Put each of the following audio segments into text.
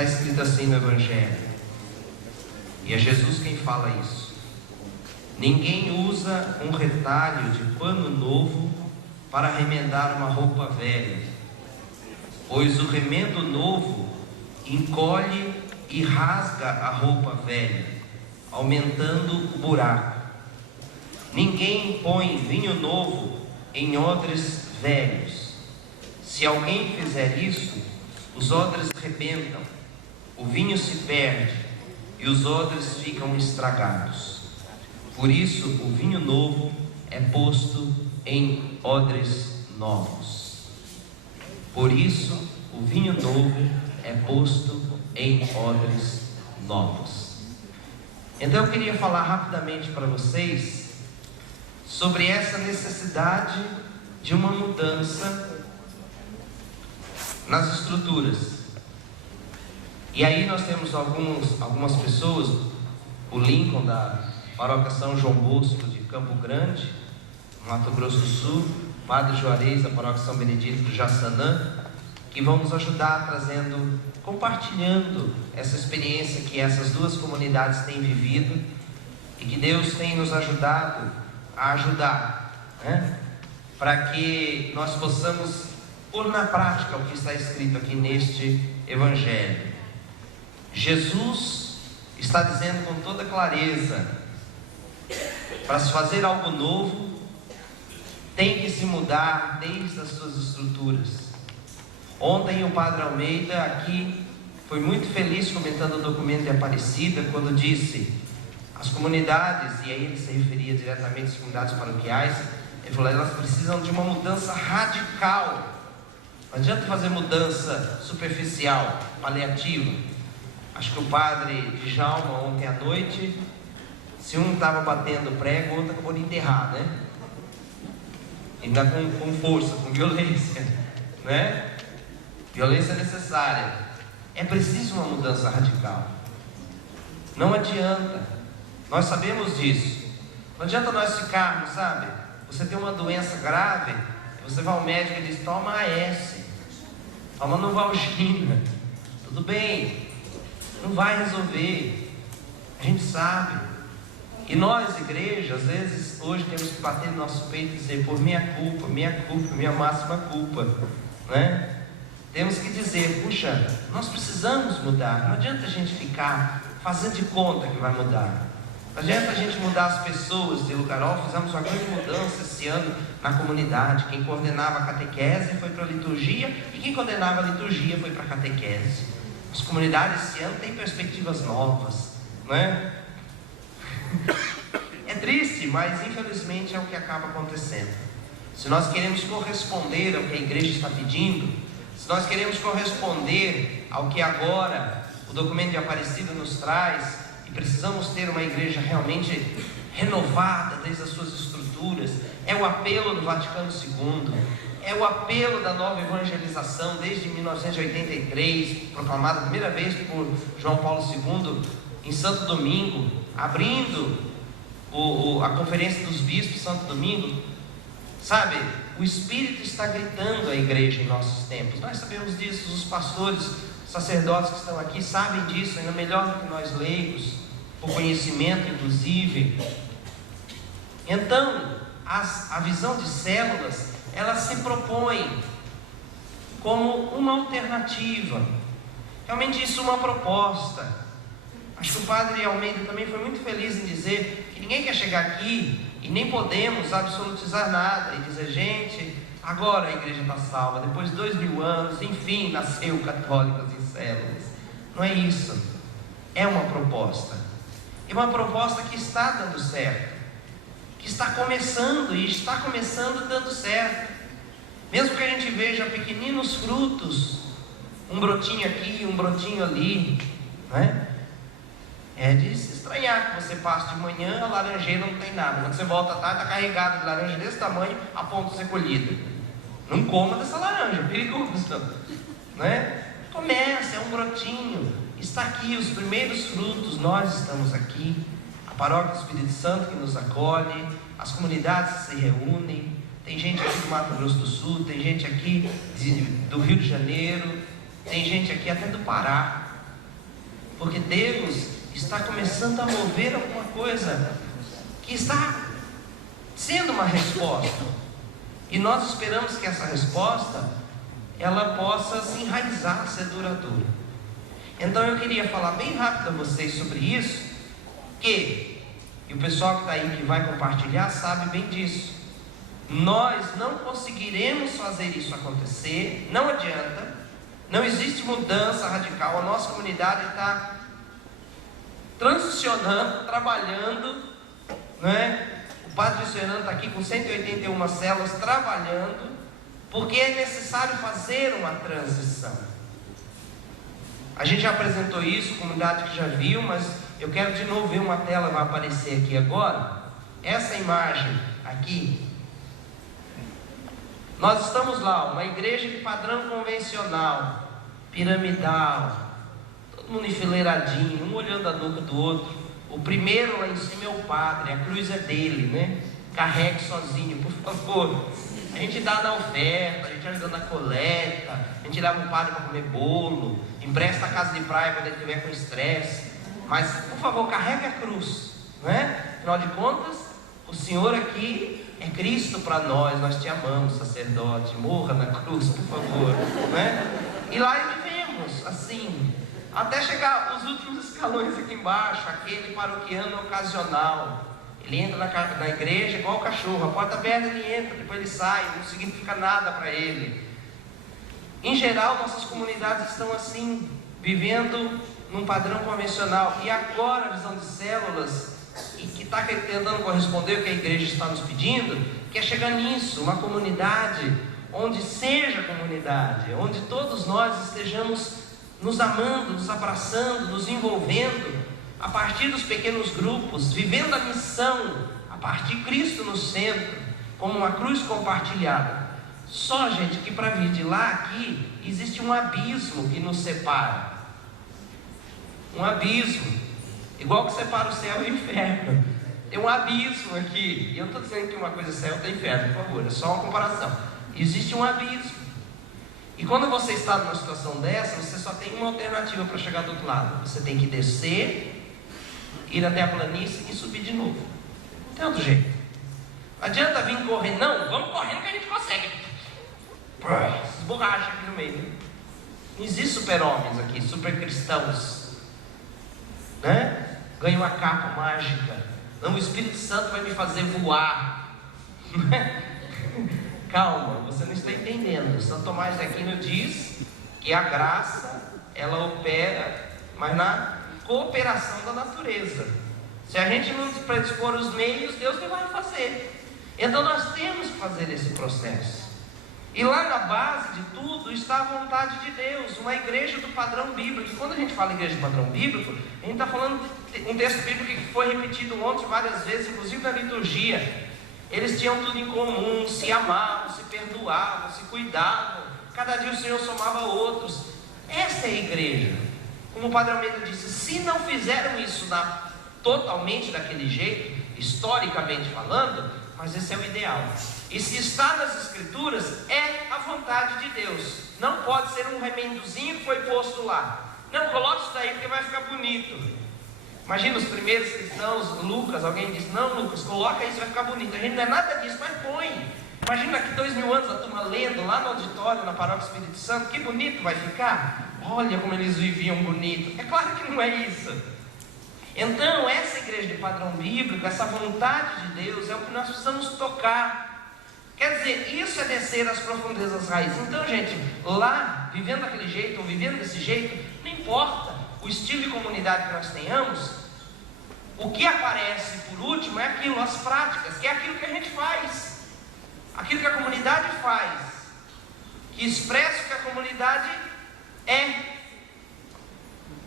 Está escrito assim no Evangelho, e é Jesus quem fala isso: ninguém usa um retalho de pano novo para remendar uma roupa velha, pois o remendo novo encolhe e rasga a roupa velha, aumentando o buraco. Ninguém põe vinho novo em odres velhos. Se alguém fizer isso, os odres rebentam, o vinho se perde e os odres ficam estragados. Por isso o vinho novo é posto em odres novos. Por isso o vinho novo é posto em odres novos. Então eu queria falar rapidamente para vocês sobre essa necessidade de uma mudança nas estruturas. E aí nós temos algumas pessoas, o Lincoln da Paróquia São João Bosco de Campo Grande, Mato Grosso do Sul, Padre Juarez da Paróquia São Benedito do Jaçanã, que vão nos ajudar compartilhando essa experiência que essas duas comunidades têm vivido e que Deus tem nos ajudado a ajudar, né? Para que nós possamos pôr na prática o que está escrito aqui neste Evangelho. Jesus está dizendo com toda clareza: para se fazer algo novo, tem que se mudar desde as suas estruturas. Ontem o Padre Almeida aqui foi muito feliz comentando o documento de Aparecida, quando disse: as comunidades, e aí ele se referia diretamente às comunidades paroquiais, ele falou: elas precisam de uma mudança radical. Não adianta fazer mudança superficial, paliativa. Acho que o Padre Djalma ontem à noite, se um estava batendo prego, o outro acabou de enterrar, né? Ainda com força, com violência, né? Violência necessária. É preciso uma mudança radical. Não adianta. Nós sabemos disso. Não adianta nós ficarmos, sabe? Você tem uma doença grave, você vai ao médico e diz: toma AS, toma Novalgina. Tudo bem, não vai resolver. A gente sabe. E nós, igreja, às vezes, hoje temos que bater no nosso peito e dizer: por minha culpa, minha máxima culpa, né? Temos que dizer: puxa, nós precisamos mudar. Não adianta a gente ficar fazendo de conta que vai mudar. Não adianta a gente mudar as pessoas de lugar. Fizemos uma grande mudança esse ano na comunidade. Quem coordenava a catequese foi para a liturgia, e quem coordenava a liturgia foi para a catequese. As comunidades esse ano têm perspectivas novas, não é? É triste, mas infelizmente é o que acaba acontecendo. Se nós queremos corresponder ao que a igreja está pedindo, se nós queremos corresponder ao que agora o documento de Aparecida nos traz, e precisamos ter uma igreja realmente renovada desde as suas estruturas, é o apelo do Vaticano II, é o apelo da nova evangelização desde 1983, proclamada a primeira vez por João Paulo II em Santo Domingo, abrindo a Conferência dos Bispos Santo Domingo. Sabe, o Espírito está gritando à igreja em nossos tempos. Nós sabemos disso, os pastores, os sacerdotes que estão aqui sabem disso ainda melhor do que nós leigos, por conhecimento inclusive. Então, a visão de células, ela se propõe como uma alternativa, realmente isso é uma proposta. Acho que o Padre Almeida também foi muito feliz em dizer que ninguém quer chegar aqui e nem podemos absolutizar nada e dizer: gente, agora a igreja está salva, depois de 2000 anos, enfim, nasceu católicas em células. Não é isso. É uma proposta. É uma proposta que está dando certo, que está começando, e está começando dando certo. Mesmo que a gente veja pequeninos frutos, um brotinho aqui, um brotinho ali, né? É de se estranhar que você passa de manhã, a laranjeira não tem nada. Quando você volta à tarde, está carregada de laranja desse tamanho, a ponto de ser colhida. Não coma dessa laranja, é perigoso, né? Comece, é um brotinho. Está aqui os primeiros frutos, nós estamos aqui. A Paróquia do Espírito Santo que nos acolhe, as comunidades que se reúnem. Tem gente aqui do Mato Grosso do Sul, tem gente aqui do Rio de Janeiro, tem gente aqui até do Pará, porque Deus está começando a mover alguma coisa que está sendo uma resposta, e nós esperamos que essa resposta ela possa se enraizar, ser duradoura. Então eu queria falar bem rápido a vocês sobre isso, e o pessoal que está aí, que vai compartilhar, sabe bem disso. Nós não conseguiremos fazer isso acontecer, não adianta, não existe mudança radical. A nossa comunidade está transicionando, trabalhando, né? O Padre Fernando está aqui com 181 células trabalhando, porque é necessário fazer uma transição. A gente já apresentou isso, comunidade que já viu, mas eu quero de novo ver uma tela, vai aparecer aqui agora. Essa imagem aqui, nós estamos lá, uma igreja de padrão convencional, piramidal, todo mundo enfileiradinho, um olhando a nuca do outro. O primeiro lá em cima é o padre, a cruz é dele, né? Carregue sozinho, por favor. A gente dá na oferta, a gente ajuda na coleta, a gente leva o padre para comer bolo, empresta a casa de praia quando ele estiver com estresse. Mas, por favor, carregue a cruz, né? Afinal de contas, o Senhor aqui é Cristo para nós te amamos, sacerdote, morra na cruz, por favor, né? E lá vivemos assim, até chegar os últimos escalões aqui embaixo, aquele paroquiano ocasional. Ele entra na igreja igual o cachorro, a porta aberta ele entra, depois ele sai, não significa nada para ele. Em geral, nossas comunidades estão assim, vivendo num padrão convencional. E agora a visão de células, e que está tentando corresponder ao que a igreja está nos pedindo, que é chegar nisso, uma comunidade onde seja comunidade, onde todos nós estejamos nos amando, nos abraçando, nos envolvendo, a partir dos pequenos grupos, vivendo a missão, a partir de Cristo no centro, como uma cruz compartilhada. Só, gente, que para vir de lá aqui, existe um abismo que nos separa. Um abismo, igual que separa o céu e o inferno. Tem um abismo aqui, e eu não estou dizendo que uma coisa é céu e outra é inferno, por favor, é só uma comparação. Existe um abismo. E quando você está numa situação dessa, você só tem uma alternativa para chegar do outro lado. Você tem que descer, ir até a planície e subir de novo. Não tem outro jeito. Não adianta vir correndo, não, vamos correndo que a gente consegue. Esborracha aqui no meio. Não existe super-homens aqui, super-cristãos, né? Ganha uma capa mágica. Não, o Espírito Santo vai me fazer voar. Calma, você não está entendendo. São Tomás de Aquino diz que a graça, ela opera, mas na cooperação da natureza. Se a gente não predispor os meios, Deus que vai fazer. Então nós temos que fazer esse processo. E lá na base de tudo está a vontade de Deus, uma igreja do padrão bíblico. E quando a gente fala igreja do padrão bíblico, a gente está falando de um texto bíblico que foi repetido ontem várias vezes, inclusive na liturgia. Eles tinham tudo em comum, se amavam, se perdoavam, se cuidavam. Cada dia o Senhor somava outros. Essa é a igreja. Como o Padre Almeida disse, se não fizeram isso totalmente daquele jeito, historicamente falando, mas esse é o ideal. E se está nas Escrituras, é a vontade de Deus. Não pode ser um remendozinho que foi posto lá. Não, coloque isso daí porque vai ficar bonito. Imagina os primeiros cristãos, Lucas, alguém disse, não Lucas, coloca isso, vai ficar bonito. A gente não é nada disso, mas põe. Imagina aqui 2000 anos a turma lendo lá no auditório, na Paróquia Espírito Santo, que bonito vai ficar. Olha como eles viviam bonito. É claro que não é isso. Então essa igreja de padrão bíblico, essa vontade de Deus, é o que nós precisamos tocar. Quer dizer, isso é descer às profundezas das raízes. Então, gente, lá, vivendo daquele jeito, ou vivendo desse jeito, não importa o estilo de comunidade que nós tenhamos, o que aparece por último é aquilo, as práticas, que é aquilo que a gente faz, aquilo que a comunidade faz, que expressa o que a comunidade é,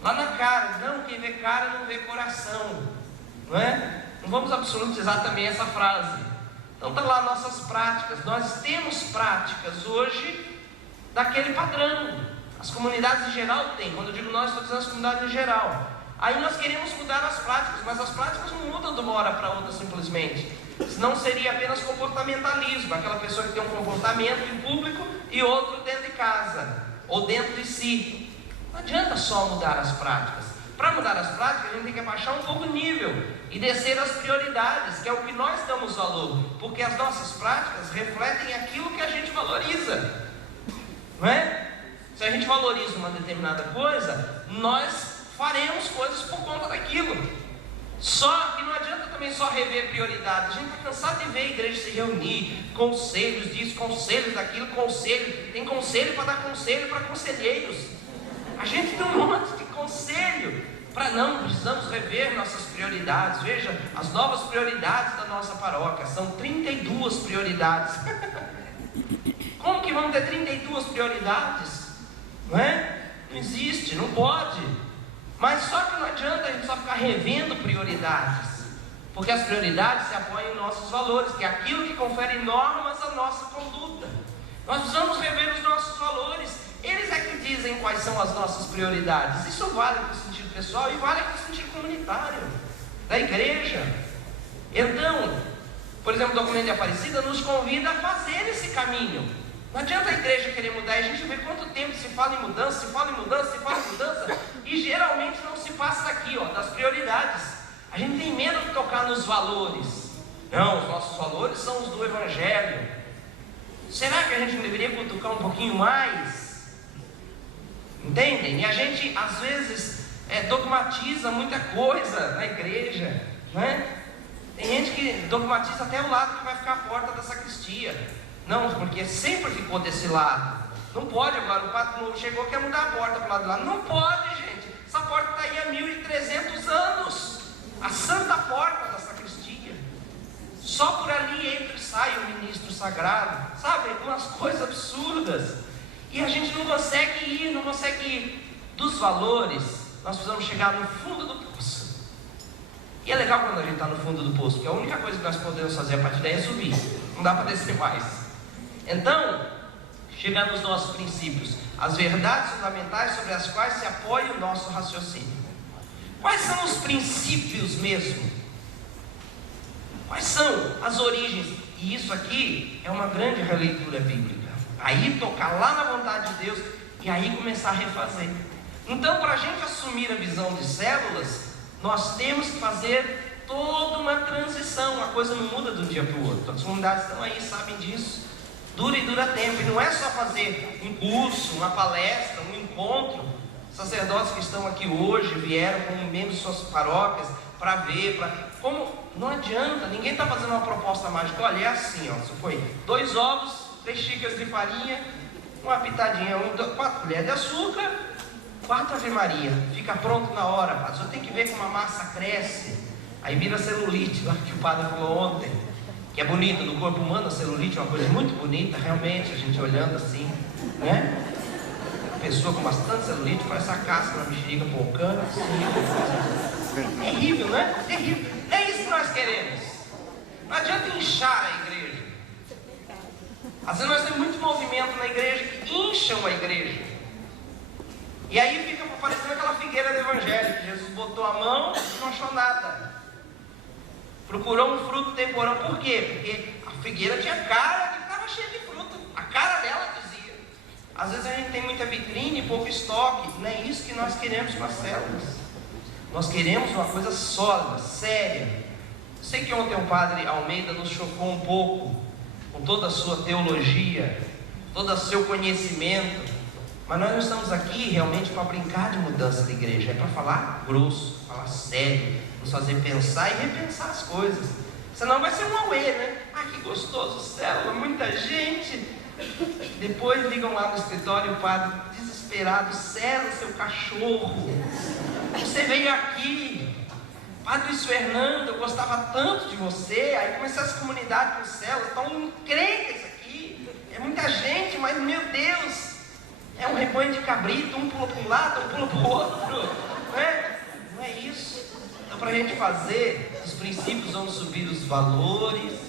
lá na cara. Não, quem vê cara não vê coração, não é? Não vamos absolutizar também essa frase. Então está lá nossas práticas. Nós temos práticas hoje daquele padrão. As comunidades em geral têm. Quando eu digo nós, estou dizendo as comunidades em geral. Aí nós queremos mudar as práticas, mas as práticas não mudam de uma hora para outra simplesmente. Senão seria apenas comportamentalismo. Aquela pessoa que tem um comportamento em público e outro dentro de casa, ou dentro de si. Não adianta só mudar as práticas. Para mudar as práticas, a gente tem que abaixar um pouco o nível e descer as prioridades, que é o que nós damos valor, porque as nossas práticas refletem aquilo que a gente valoriza, não é? Se a gente valoriza uma determinada coisa, nós faremos coisas por conta daquilo. Só que não adianta também só rever prioridades. A gente está cansado de ver a igreja se reunir, conselhos disso, conselhos daquilo, tem conselho para dar conselho para conselheiros. A gente tem um monte de conselho. Precisamos rever nossas prioridades. Veja, as novas prioridades da nossa paróquia são 32 prioridades. Como que vamos ter 32 prioridades? Não é? Não existe, não pode. Mas só que não adianta a gente só ficar revendo prioridades, porque as prioridades se apoiam em nossos valores, que é aquilo que confere normas à nossa conduta. Nós precisamos rever os nossos valores. Eles é que dizem quais são as nossas prioridades. Isso vale para o sentido pessoal e vale para o sentido comunitário da igreja. Então, por exemplo, o documento de Aparecida nos convida a fazer esse caminho. Não adianta a igreja querer mudar, e a gente vê quanto tempo se fala em mudança, e geralmente não se passa daqui, das prioridades. A gente tem medo de tocar nos valores. Não, os nossos valores são os do Evangelho. Será que a gente não deveria cutucar um pouquinho mais? Entendem? E a gente, às vezes, dogmatiza muita coisa na igreja, não é? Tem gente que dogmatiza até o lado que vai ficar a porta da sacristia. Não, porque sempre ficou desse lado. Não pode agora, o padre novo chegou, quer mudar a porta para o lado de lá. Não pode, gente. Essa porta está aí há 1300 anos. A santa porta da sacristia. Só por ali entra e sai o ministro sagrado. Sabe, umas coisas absurdas. E a gente não consegue ir. Dos valores, nós precisamos chegar no fundo do poço. E é legal quando a gente está no fundo do poço, porque a única coisa que nós podemos fazer a partir daí é subir. Não dá para descer mais. Então, chegar nos nossos princípios, as verdades fundamentais sobre as quais se apoia o nosso raciocínio. Quais são os princípios mesmo? Quais são as origens? E isso aqui é uma grande releitura bíblica. Aí tocar lá na vontade de Deus e aí começar a refazer. Então, para a gente assumir a visão de células, nós temos que fazer toda uma transição. A coisa não muda de um dia para o outro. As comunidades estão aí, sabem disso. Dura tempo, e não é só fazer um curso, uma palestra, um encontro. Sacerdotes que estão aqui hoje vieram como membros de suas paróquias para ver, como não adianta, ninguém está fazendo uma proposta mágica. Olha, é assim, isso foi 2 ovos, 3 xícaras de farinha, uma pitadinha, 4 colheres de açúcar, 4 Ave Maria, fica pronto na hora, padre. Só tem que ver como a massa cresce, aí vira celulite, lá que o padre falou ontem. Que é bonito, no corpo humano a celulite é uma coisa muito bonita, realmente, a gente olhando assim, né? A pessoa com bastante celulite parece a casca na mexerica bocana, assim. Terrível, né? Terrível. É isso que nós queremos. Não adianta inchar a igreja. Às vezes nós temos muito movimento na igreja que incham a igreja. E aí fica parecendo aquela figueira do Evangelho, que Jesus botou a mão e não achou nada. Procurou um fruto temporal. Por quê? Porque a figueira tinha cara que estava cheia de fruto. A cara dela dizia. Às vezes a gente tem muita vitrine e pouco estoque. Não é isso que nós queremos com as células. Nós queremos uma coisa sólida, séria. Sei que ontem o padre Almeida nos chocou um pouco com toda a sua teologia, todo o seu conhecimento. Mas nós não estamos aqui realmente para brincar de mudança de igreja. É para falar grosso, falar sério, nos fazer pensar e repensar as coisas. Senão vai ser um auê, né? Ah, que gostoso, célula, muita gente. Depois ligam lá no escritório e o padre, desesperado, Célula, seu cachorro, você veio aqui. Padre Luiz Fernando, eu gostava tanto de você. Aí começou essa comunidade com células, estão encrencas aqui. É muita gente, mas meu Deus, é um rebanho de cabrito, um pula para um lado, um pula para o outro, né? Não é isso. Então, para a gente fazer, os princípios vão subir os valores.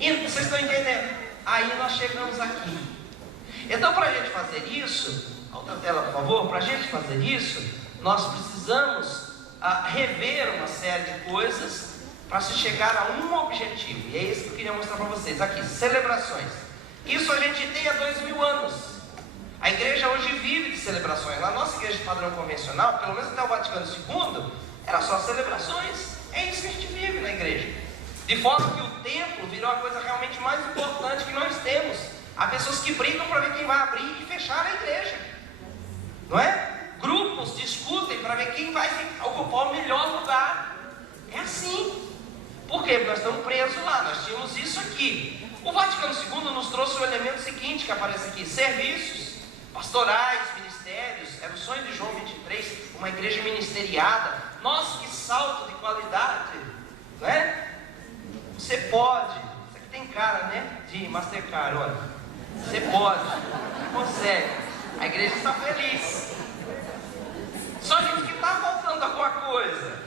E vocês estão entendendo? Aí nós chegamos aqui. Então, para a gente fazer isso, outra tela, por favor. Para a gente fazer isso, nós precisamos rever uma série de coisas para se chegar a um objetivo. E é isso que eu queria mostrar para vocês. Aqui, celebrações. Isso a gente tem há 2000 anos. A igreja hoje vive de celebrações. Na nossa igreja de padrão convencional, pelo menos até o Vaticano II, era só celebrações. É isso que a gente vive na igreja. De forma que o templo virou a coisa realmente mais importante que nós temos. Há pessoas que brigam para ver quem vai abrir e fechar a igreja, não é? Grupos discutem para ver quem vai ocupar o melhor lugar. É assim. Por quê? Porque nós estamos presos lá. Nós tínhamos isso aqui. O Vaticano II nos trouxe o elemento seguinte que aparece aqui: serviços pastorais, ministérios. Era o sonho de João 23, uma igreja ministeriada. Nossa, que salto de qualidade, não é? Você pode. Isso aqui tem cara, né? De Mastercard, olha. Você pode, consegue. A igreja está feliz. Só a gente que está faltando alguma coisa.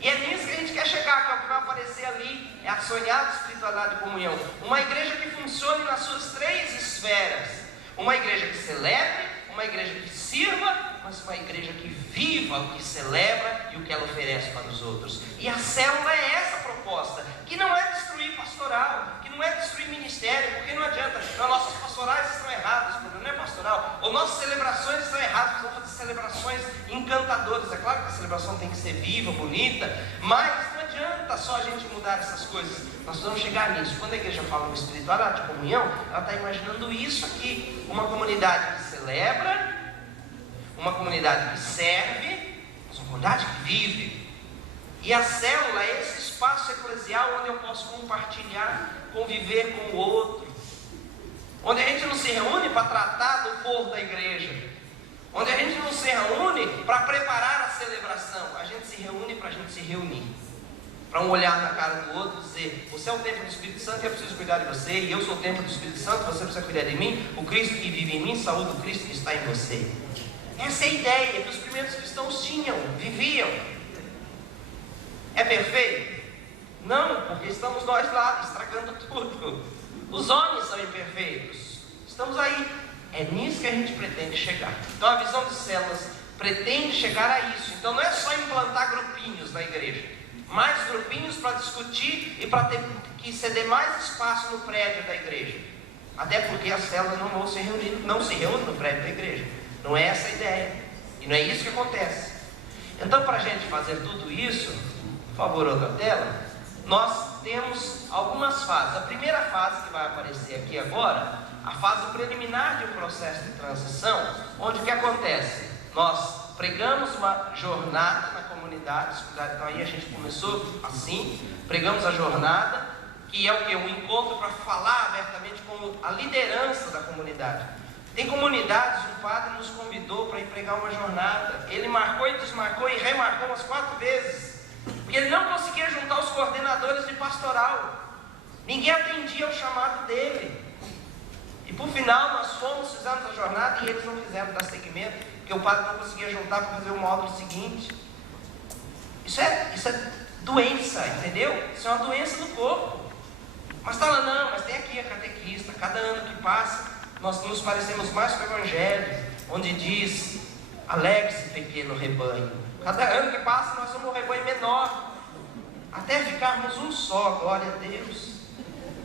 E é nisso que a gente quer chegar, que é o que vai aparecer ali, é a sonhada espiritualidade de comunhão. Uma igreja que funcione nas suas 3 esferas. Uma igreja que celebre, uma igreja que sirva, mas uma igreja que viva o que celebra e o que ela oferece para os outros. E a célula é essa proposta, que não é destruir pastoral, que não é destruir ministério, porque não adianta. Não, nossas pastorais estão erradas, o problema não é pastoral, ou nossas celebrações estão erradas, precisamos fazer celebrações encantadoras. É claro que a celebração tem que ser viva, bonita, mas não adianta só a gente mudar essas coisas. Nós vamos chegar nisso. Quando a igreja fala de espiritualidade, de comunhão, ela está imaginando isso aqui: uma comunidade que celebra, uma comunidade que serve, uma comunidade que vive. E a célula é esse espaço eclesial onde eu posso compartilhar, conviver com o outro, onde a gente não se reúne para tratar do povo da igreja, onde a gente não se reúne para preparar a celebração, a gente se reúne para a gente se reunir, para um olhar na cara do outro e dizer: você é o templo do Espírito Santo, eu preciso cuidar de você, e eu sou o templo do Espírito Santo, você precisa cuidar de mim. O Cristo que vive em mim saúda o Cristo que está em você. Essa é a ideia que os primeiros cristãos tinham, viviam. É perfeito? Não, porque estamos nós lá estragando tudo. Os homens são imperfeitos. Estamos aí. É nisso que a gente pretende chegar. Então a visão de células pretende chegar a isso. Então não é só implantar grupinhos na igreja, mais grupinhos para discutir e para ter que ceder mais espaço no prédio da igreja. Até porque as células não vão se reunir, não se reúnem no prédio da igreja. Não é essa a ideia. E não é isso que acontece. Então, para a gente fazer tudo isso, por favor, outra tela, nós temos algumas fases. A primeira fase que vai aparecer aqui agora, a fase preliminar de um processo de transição, onde o que acontece? Nós pregamos uma jornada na comunidade. Então aí a gente começou assim, pregamos a jornada, que é o que? Um encontro para falar abertamente com a liderança da comunidade. Tem comunidades, o padre nos convidou para ir pregar uma jornada. Ele marcou e desmarcou e remarcou umas 4 vezes, porque ele não conseguia juntar os coordenadores de pastoral. Ninguém atendia ao chamado dele. E por final nós fomos, fizemos a jornada e eles não fizeram dar seguimento, porque o padre não conseguia juntar para fazer o módulo seguinte. Isso é doença, entendeu? Isso é uma doença do corpo. Mas está lá, não, mas tem aqui a catequista. Cada ano que passa, nós nos parecemos mais com o Evangelho, onde diz: alegre-se, pequeno rebanho. Cada ano que passa, nós somos um rebanho menor, até ficarmos um só. Glória a Deus.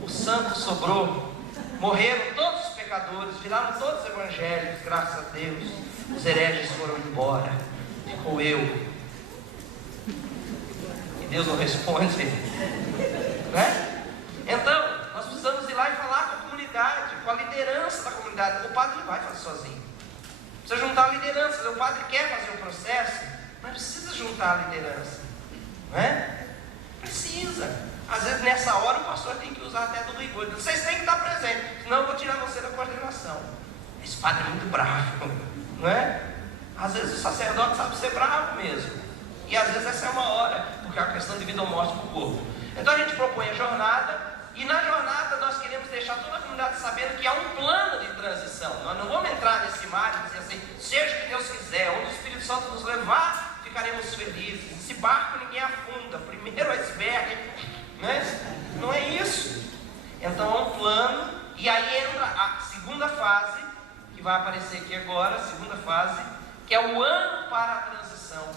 O santo sobrou. Morreram todos os pecadores, viraram todos os evangélicos, graças a Deus. Os hereges foram embora, ficou eu. E Deus não responde, né? Então, nós precisamos ir lá e falar com a comunidade, com a liderança da comunidade. O padre não vai fazer sozinho. Precisa juntar a liderança. O padre quer fazer um processo, mas precisa juntar a liderança, não é? Precisa. Às vezes nessa hora o pastor tem que usar até do rigor. Vocês têm que estar presentes, senão eu vou tirar você da coordenação. Esse padre é muito bravo, não é? Às vezes o sacerdote sabe ser bravo mesmo. E às vezes essa é uma hora, porque é uma questão de vida ou morte para o corpo. Então a gente propõe a jornada. E na jornada nós queremos deixar toda a comunidade sabendo que há um plano de transição. Nós não vamos entrar nesse mar e dizer assim: seja o que Deus quiser, onde o Espírito Santo nos levar, ficaremos felizes. Esse barco ninguém afunda, primeiro iceberg, né? Não é isso. Então é um plano. E aí entra a segunda fase, que vai aparecer aqui agora, a segunda fase, que é o ano para a transição.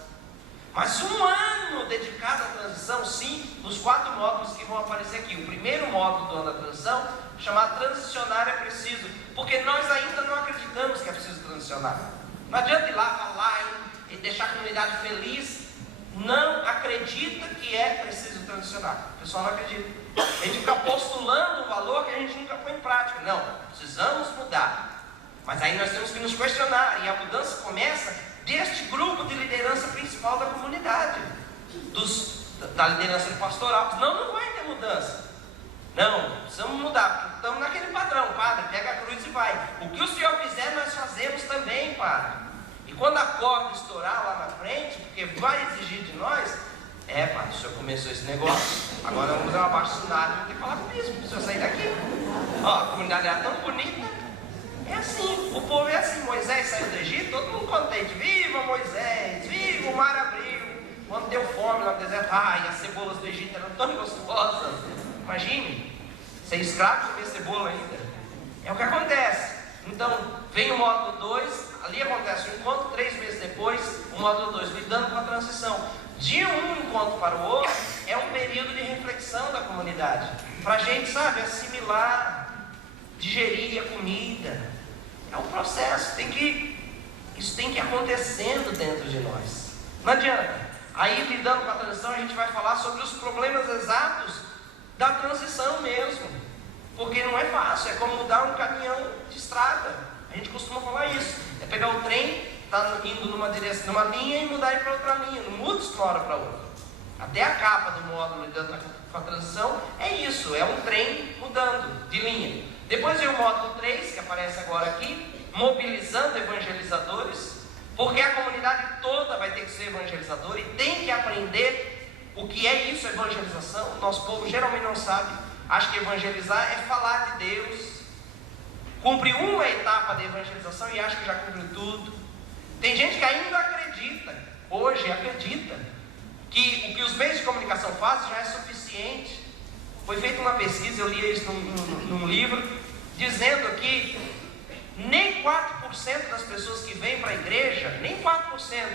Mas um ano dedicado à transição, sim, nos 4 módulos que vão aparecer aqui. O primeiro módulo do ano da transição, chamado Transicionar é Preciso, porque nós ainda não acreditamos que é preciso transicionar. Não adianta ir lá falar e deixar a comunidade feliz. Não acredita que é preciso transicionar. O pessoal não acredita. A gente fica postulando um valor que a gente nunca põe em prática. Não, precisamos mudar. Mas aí nós temos que nos questionar. E a mudança começa deste grupo de liderança principal da comunidade, da liderança pastoral. Senão não vai ter mudança. Não, precisamos mudar, porque estamos naquele padrão. Padre, pega a cruz e vai. O que o Senhor fizer, nós fazemos também, Padre. E quando a corda estourar lá na frente, porque vai exigir de nós, Padre, o Senhor começou esse negócio, agora vamos fazer uma abaixo-assinada, vamos ter que falar com isso, para o Senhor sair daqui. Ó, a comunidade era tão bonita. É assim, o povo é assim. Moisés saiu do Egito, todo mundo contente. Viva Moisés, viva o mar abriu. Quando deu fome lá no deserto, e as cebolas do Egito eram tão gostosas. Imagine, ser escravo e comer cebola ainda. É o que acontece. Então, vem o módulo 2, ali acontece um encontro, 3 meses depois, o módulo 2, lidando com a transição. De um encontro para o outro, é um período de reflexão da comunidade. Para a gente, assimilar, digerir a comida. É um processo, isso tem que ir acontecendo dentro de nós. Não adianta. Aí, lidando com a transição, a gente vai falar sobre os problemas exatos da transição mesmo. Porque não é fácil, é como mudar um caminhão de estrada. A gente costuma falar isso. É pegar o trem, está indo numa direção, numa linha, e mudar para outra linha. Não muda de uma hora para outra. Até a capa do módulo lidando com a transição é isso, é um trem mudando de linha. Depois vem o módulo 3, que aparece agora aqui, mobilizando evangelizadores, porque a comunidade toda vai ter que ser evangelizadora e tem que aprender o que é isso, evangelização. O nosso povo geralmente não sabe, acha que evangelizar é falar de Deus, cumpre uma etapa da evangelização e acha que já cumpriu tudo. Tem gente que ainda acredita, hoje acredita, que o que os meios de comunicação fazem já é suficiente. Foi feita uma pesquisa, eu li isso num livro, dizendo que nem 4% das pessoas que vêm para a igreja, nem 4%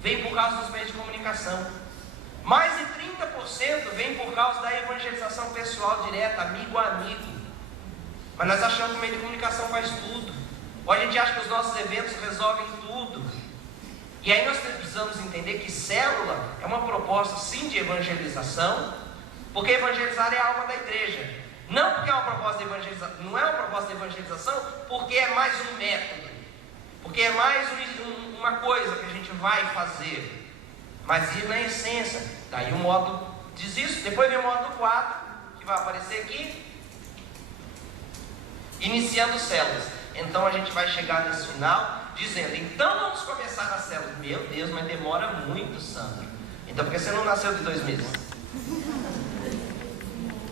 vêm por causa dos meios de comunicação. Mais de 30% vêm por causa da evangelização pessoal direta, amigo a amigo. Mas nós achamos que o meio de comunicação faz tudo. Ou a gente acha que os nossos eventos resolvem tudo. E aí nós precisamos entender que célula é uma proposta sim de evangelização, porque evangelizar é a alma da igreja. Não porque é uma proposta de evangelização, não é uma proposta de evangelização, porque é mais um método, porque é mais uma coisa que a gente vai fazer, mas ir na essência. Daí o módulo diz isso. Depois vem o módulo 4, que vai aparecer aqui, iniciando células. Então a gente vai chegar nesse final dizendo, então vamos começar a célula. Meu Deus, mas demora muito, Sandro. Então por que você não nasceu de 2 meses?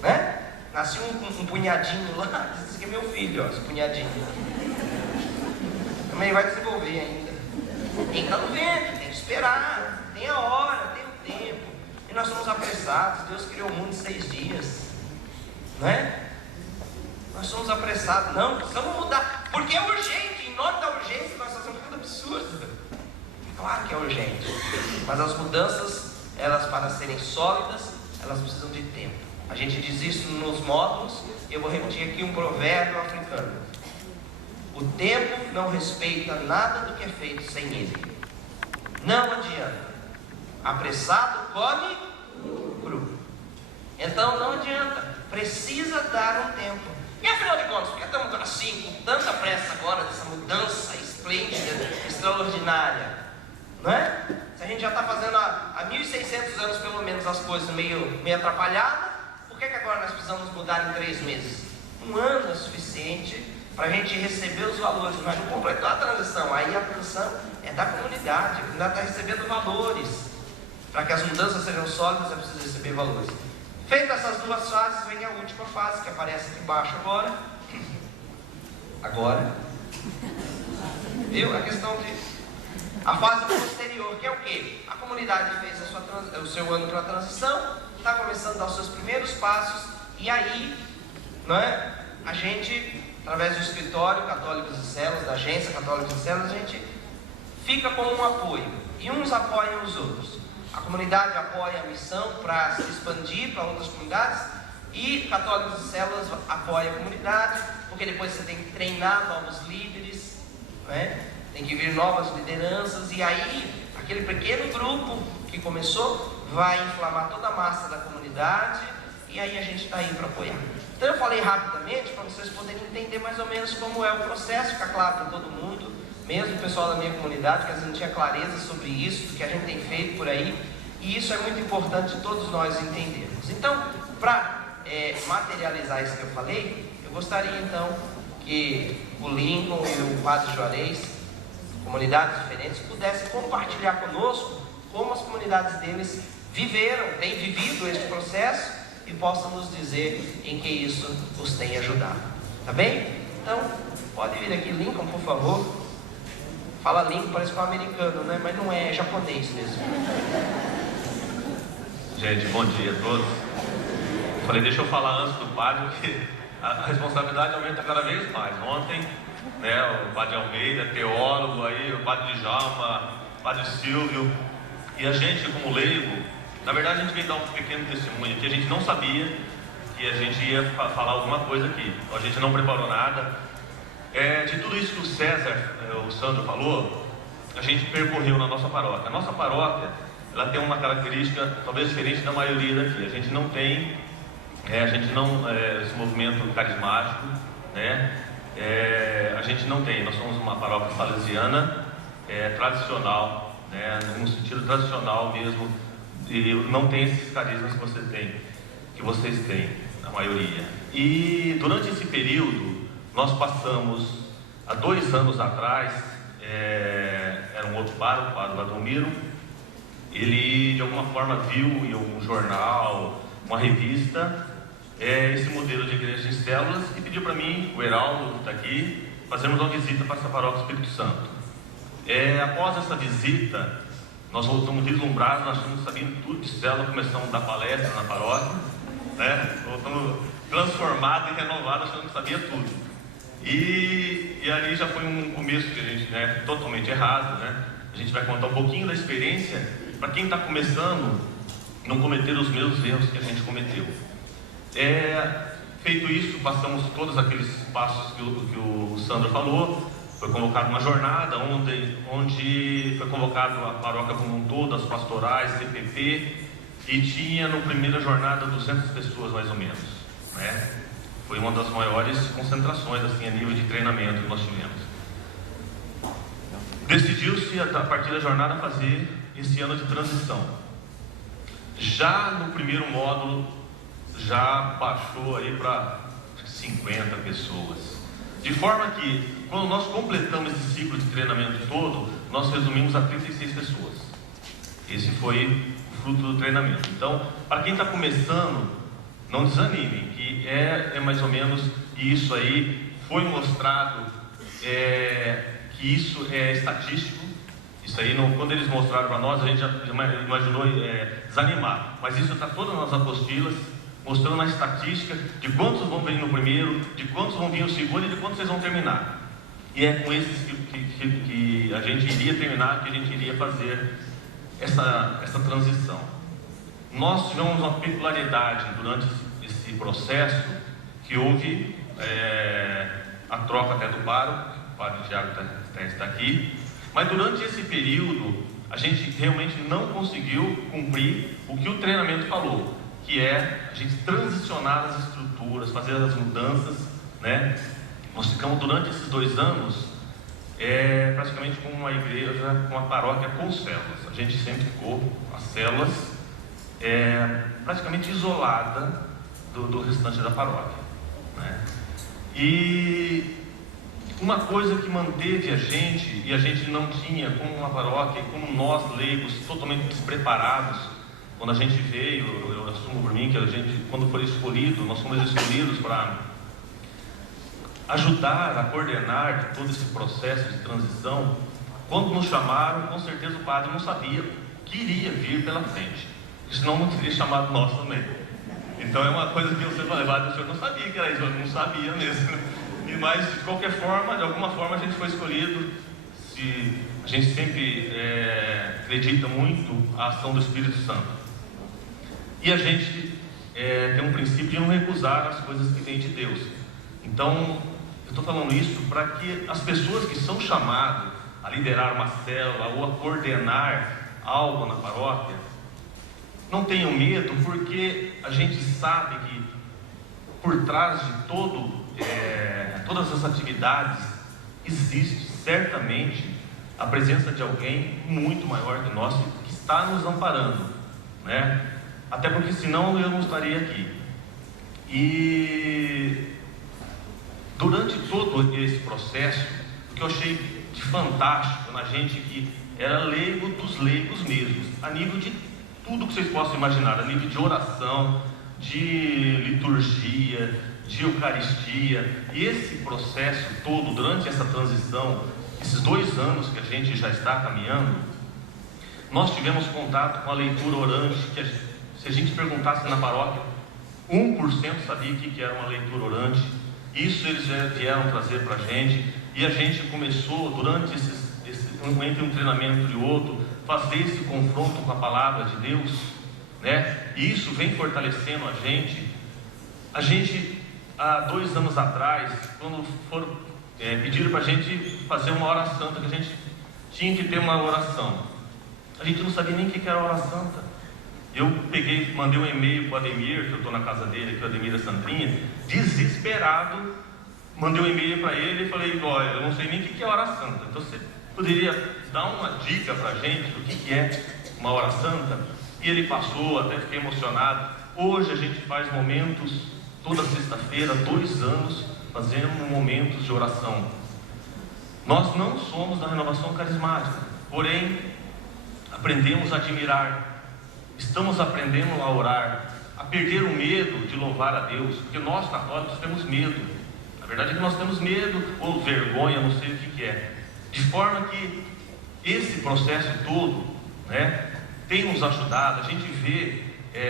Né? Nasceu um punhadinho lá, esse aqui é meu filho, ó, esse punhadinho. Também vai desenvolver ainda. Então vendo, tem que esperar, tem a hora, tem o tempo. E nós somos apressados, Deus criou o mundo em 6 dias. Não é? Nós somos apressados, não, precisamos mudar, porque é urgente, em nome da urgência nós fazemos coisa absurda. Claro que é urgente, mas as mudanças, elas para serem sólidas, elas precisam de tempo. A gente diz isso nos módulos, e eu vou repetir aqui um provérbio africano. O tempo não respeita nada do que é feito sem ele. Não adianta. Apressado come cru. Então não adianta, precisa dar um tempo. E afinal de contas, por que estamos assim, com tanta pressa agora, dessa mudança esplêndida, extraordinária? Não é? Se a gente já está fazendo há 1.600 anos pelo menos as coisas meio atrapalhadas, por que agora nós precisamos mudar em 3 meses? 1 ano é suficiente para a gente receber os valores, mas não completou a transição. Aí a transição é da comunidade, a comunidade está recebendo valores. Para que as mudanças sejam sólidas, é preciso receber valores. Feitas essas 2 fases, vem a última fase, que aparece aqui embaixo agora. Viu? A questão de... A fase posterior, que é o quê? A comunidade fez o seu ano para a transição, está começando a dar os seus primeiros passos, e aí, não é? A gente, através do escritório Católicos e Células, da agência Católicos e Células, a gente fica como um apoio, e uns apoiam os outros. a comunidade apoia a missão para se expandir para outras comunidades, e Católicos e Células apoia a comunidade, porque depois você tem que treinar novos líderes, né? Tem que vir novas lideranças, e aí aquele pequeno grupo que começou vai inflamar toda a massa da comunidade, e aí a gente está aí para apoiar. Então eu falei rapidamente para vocês poderem entender mais ou menos como é o processo, ficar claro para todo mundo, mesmo o pessoal da minha comunidade, que às vezes não tinha clareza sobre isso, do que a gente tem feito por aí, e isso é muito importante todos nós entendermos. Então, para materializar isso que eu falei, eu gostaria então que o Lincoln e o Padre Juarez, comunidades diferentes, pudessem compartilhar conosco como as comunidades deles viveram, têm vivido esse processo, e possam nos dizer em que isso os tem ajudado. Tá bem? Então, pode vir aqui, Lincoln, por favor. Fala Lincoln, parece que é um americano, né? Mas não é, é japonês mesmo. Gente, bom dia a todos. Falei, deixa eu falar antes do padre, porque a responsabilidade aumenta cada vez mais. Ontem, né, o padre Almeida, teólogo aí, o padre Djalma, o padre Silvio, e a gente como leigo, na verdade a gente veio dar um pequeno testemunho que a gente não sabia que a gente ia falar alguma coisa aqui. Então, a gente não preparou nada. De tudo isso que o César, o Sandro falou, a gente percorreu na nossa paróquia. A nossa paróquia, ela tem uma característica talvez diferente da maioria daqui. A gente não tem, esse movimento carismático, né? A gente não tem, nós somos uma paróquia salesiana, tradicional, né? No sentido tradicional mesmo, e não tem esses carismas que vocês têm, a maioria. E durante esse período, nós passamos, há 2 anos atrás, era um outro pároco, o padre Valdomiro. Ele de alguma forma viu em algum jornal, uma revista, esse modelo de igreja em células, e pediu para mim, o Heraldo que está aqui, fazermos uma visita para essa paróquia Espírito Santo. Após essa visita, nós voltamos deslumbrados, nós estamos sabendo tudo de célula, começamos a dar palestra na paróquia, né? Voltamos transformados e renovados, achando que sabia tudo. E ali já foi um começo que a gente, né, totalmente errado, né? A gente vai contar um pouquinho da experiência para quem está começando não cometer os mesmos erros que a gente cometeu. Feito isso, passamos todos aqueles passos que o Sandro falou. Foi convocada uma jornada onde foi convocado a paróquia como um todo, as pastorais, CPP, e tinha no primeira jornada 200 pessoas mais ou menos, né? Foi uma das maiores concentrações assim, a nível de treinamento que nós tivemos. Decidiu-se a partir da jornada fazer esse ano de transição. Já no primeiro módulo já baixou aí para 50 pessoas. De forma que, quando nós completamos esse ciclo de treinamento todo, nós resumimos a 36 pessoas. Esse foi o fruto do treinamento. Então, para quem está começando, não desanimem, que é mais ou menos isso aí. Foi mostrado que isso é estatístico. Isso aí, quando eles mostraram para nós, a gente já imaginou desanimar. Mas isso está todas nas apostilas, mostrando a estatística de quantos vão vir no primeiro, de quantos vão vir no segundo e de quantos vocês vão terminar. E é com esses que a gente iria terminar, que a gente iria fazer essa transição. Nós tivemos uma peculiaridade durante esse processo, que houve a troca até do pároco, o padre Tiago está aqui, mas durante esse período a gente realmente não conseguiu cumprir o que o treinamento falou, que é a gente transicionar as estruturas, fazer as mudanças, né? Nós ficamos durante esses 2 anos praticamente com uma igreja, com uma paróquia com células. A gente sempre ficou, as células, praticamente isolada do restante da paróquia, né? E uma coisa que manteve a gente, e a gente não tinha, como uma paróquia, como nós leigos, totalmente despreparados. Quando a gente veio, eu assumo por mim que a gente, quando foi escolhido, nós fomos escolhidos para ajudar a coordenar todo esse processo de transição. Quando nos chamaram, com certeza o padre não sabia que iria vir pela frente, senão não teria chamado nós também. Então é uma coisa que você fala, o senhor não sabia que era isso, eu não sabia mesmo. Mas de qualquer forma, de alguma forma a gente foi escolhido a gente sempre acredita muito a ação do Espírito Santo. E a gente tem um princípio de não recusar as coisas que vêm de Deus. Então, eu estou falando isso para que as pessoas que são chamadas a liderar uma célula ou a coordenar algo na paróquia, não tenham medo, porque a gente sabe que por trás de todas as atividades existe certamente a presença de alguém muito maior que nós, que está nos amparando, né? Até porque senão eu não estaria aqui. E durante todo esse processo, o que eu achei de fantástico na gente que era leigo dos leigos mesmos, a nível de tudo que vocês possam imaginar, a nível de oração, de liturgia, de Eucaristia, e esse processo todo, durante essa transição, esses 2 anos que a gente já está caminhando, nós tivemos contato com a leitura orante, que se a gente perguntasse na paróquia, 1% sabia o que era uma leitura orante. Isso eles vieram trazer para a gente, e a gente começou, durante entre um treinamento e outro, fazer esse confronto com a palavra de Deus, né? E isso vem fortalecendo a gente. A gente, há 2 anos atrás, quando pediram para a gente fazer uma hora santa, que a gente tinha que ter uma oração, a gente não sabia nem o que era hora santa. Eu mandei um e-mail para o Ademir, que eu estou na casa dele, que é o Ademir da Sandrinha, desesperado, mandei um e-mail para ele e falei: olha, eu não sei nem o que é hora santa, então você poderia dar uma dica para a gente do que é uma hora santa? E ele passou, até fiquei emocionado. Hoje a gente faz momentos, toda sexta-feira, 2 anos, fazendo momentos de oração. Nós não somos da renovação carismática, porém, aprendemos a admirar. Estamos aprendendo a orar, a perder o medo de louvar a Deus, porque nós católicos temos medo. Na verdade é que nós temos medo ou vergonha, não sei o que é. De forma que esse processo todo, né, tem nos ajudado. A gente vê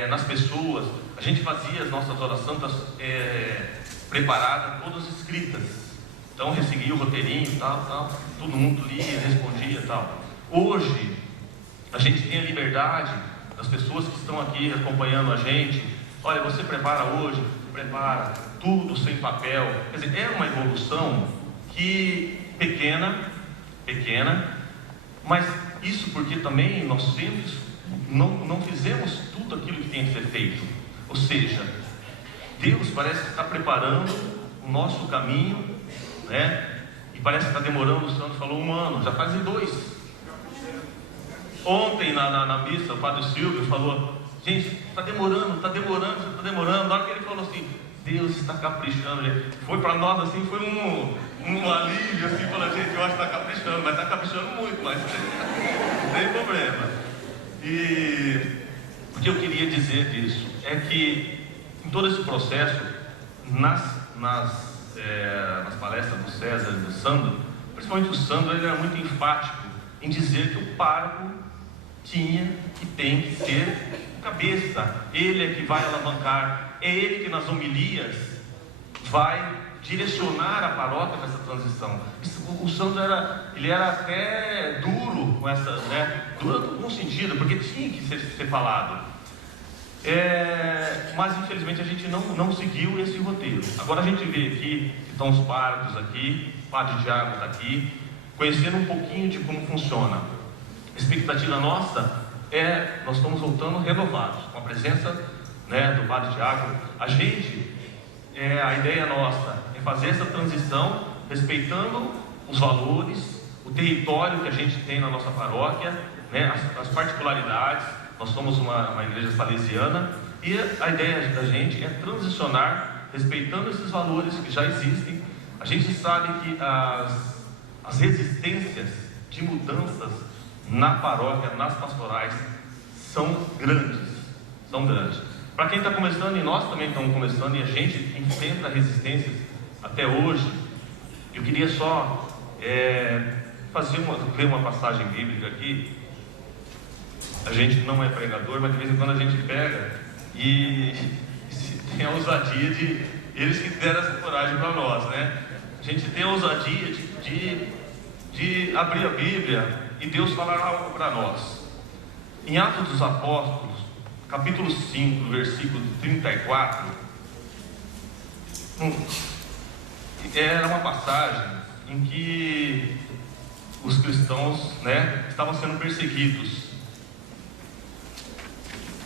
nas pessoas, a gente fazia as nossas horas santas preparadas, todas escritas. Então eu seguia o roteirinho, tal, todo mundo lia, respondia e tal. Hoje a gente tem a liberdade das pessoas que estão aqui acompanhando a gente. Olha, você prepara hoje, prepara tudo sem papel. Quer dizer, é uma evolução pequena, mas isso porque também nós sempre não fizemos tudo aquilo que tem que ser feito. Ou seja, Deus parece que está preparando o nosso caminho, né? E parece que está demorando. O Santo falou 1 ano, já fazem 2. Ontem na missa, o Padre Silvio falou: gente, está demorando. Na hora que ele falou assim, Deus está caprichando, foi para nós assim, foi um alívio, assim, falando: gente, eu acho que está caprichando, mas está caprichando muito, mas não tem problema. E o que eu queria dizer disso é que em todo esse processo, nas palestras do César e do Sandro, principalmente o Sandro, ele era muito enfático em dizer que o pároco tinha e tem que ser cabeça. Ele é que vai alavancar, é ele que nas homilias vai direcionar a paróquia nessa transição. O Sandro era até duro com essa, né? Duro no bom sentido, porque tinha que ser falado. Mas infelizmente a gente não seguiu esse roteiro. Agora a gente vê aqui que estão os párocos aqui, o Padre Diago está aqui, conhecendo um pouquinho de como funciona. A expectativa nossa nós estamos voltando renovados, com a presença, né, do Padre Diago. A ideia nossa é fazer essa transição respeitando os valores, o território que a gente tem na nossa paróquia, né, as particularidades. Nós somos uma igreja salesiana e a ideia da gente é transicionar respeitando esses valores que já existem. A gente sabe que as resistências de mudanças na paróquia, nas pastorais, são grandes. Para quem está começando, e nós também estamos começando, e a gente enfrenta resistências até hoje, eu queria só ler uma passagem bíblica aqui. A gente não é pregador, mas de vez em quando a gente pega e tem a ousadia eles que deram essa coragem para nós, né? A gente tem a ousadia de de abrir a Bíblia e Deus falar algo para nós. Em Atos dos Apóstolos, capítulo 5, versículo 34, era uma passagem em que os cristãos, estavam sendo perseguidos.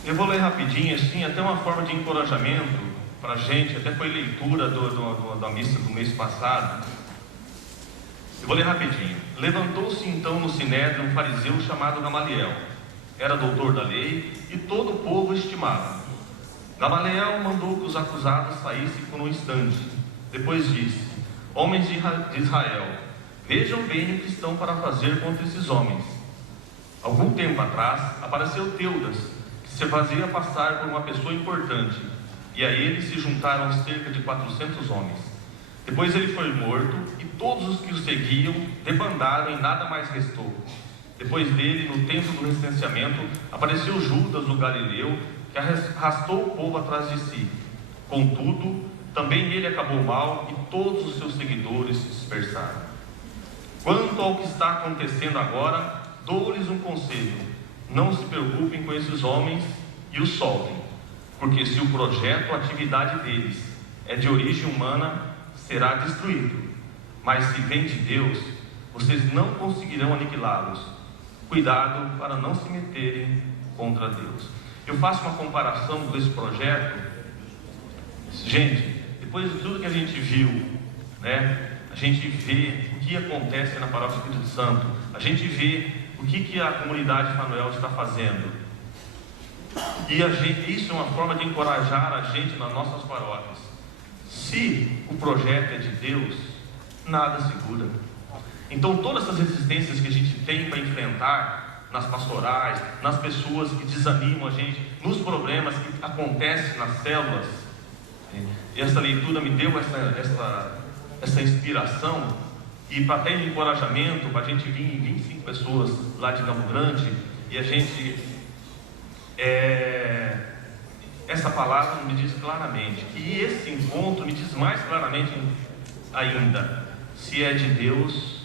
Eu vou ler rapidinho, assim, até uma forma de encorajamento para a gente, até foi leitura da missa do mês passado. Eu vou ler rapidinho. Levantou-se então no sinédrio um fariseu chamado Gamaliel. Era doutor da lei e todo o povo estimava. Gamaliel mandou que os acusados saíssem por um instante. Depois disse: homens de Israel, vejam bem o que estão para fazer contra esses homens. Algum tempo atrás apareceu Teudas, que se fazia passar por uma pessoa importante, e a ele se juntaram cerca de 400 homens. Depois ele foi morto, e todos os que o seguiam debandaram e nada mais restou. Depois dele, no tempo do recenseamento, apareceu Judas, o galileu, que arrastou o povo atrás de si. Contudo, também ele acabou mal, e todos os seus seguidores se dispersaram. Quanto ao que está acontecendo agora, dou-lhes um conselho: não se preocupem com esses homens e os soltem, porque se o projeto ou atividade deles é de origem humana, será destruído. Mas se vem de Deus, vocês não conseguirão aniquilá-los. Cuidado para não se meterem contra Deus. Eu faço uma comparação desse projeto. Gente, depois de tudo que a gente viu, a gente vê o que acontece na Paróquia Espírito Santo, a gente vê o que a comunidade Manuel está fazendo, e isso é uma forma de encorajar a gente nas nossas paróquias. Se o projeto é de Deus, nada segura. Então todas essas resistências que a gente tem para enfrentar nas pastorais, nas pessoas que desanimam a gente, nos problemas que acontecem nas células, essa leitura me deu essa inspiração, e para ter encorajamento, para a gente vir em 25 pessoas lá de Campo Grande, e a gente, essa palavra me diz claramente, e esse encontro me diz mais claramente ainda: se é de Deus,